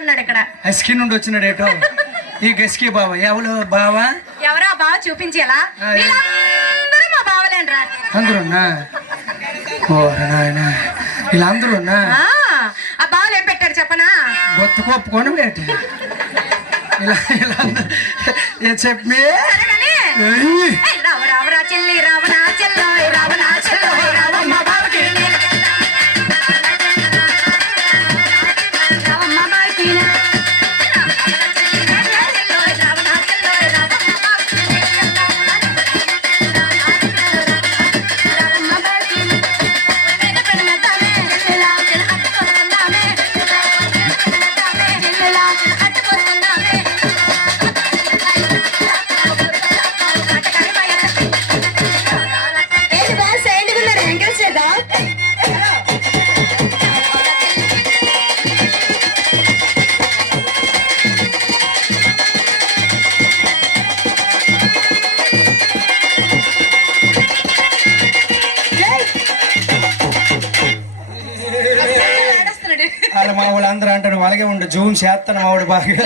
ఉన్నాడు ఇక్కడ. అస్కి నుండి వచ్చినాడు ఏటో? ఈ గస్కి బావ. ఎవరు బావా? ఎవరో బావ చూపించేలా? వీళ్ళందరూ మా బావలేండ్రా. అందరున్నా ఓ నాయన. వీళ్ళందరున్నా ఆ, ఆ బావలు ఏం పెట్టారు చెప్పనా? గొత్తు కొప్పుకొని వేటి ఇలా ఇలా చెప్పి సరే కానీ ఏయ్! ఏయ్, ఏంటి బాస్ వాళ్ళ మా వాళ్ళు అందరూ అంటారు అలాగే ఉండు జూమ్ చేస్తాను మావాడు బాగా.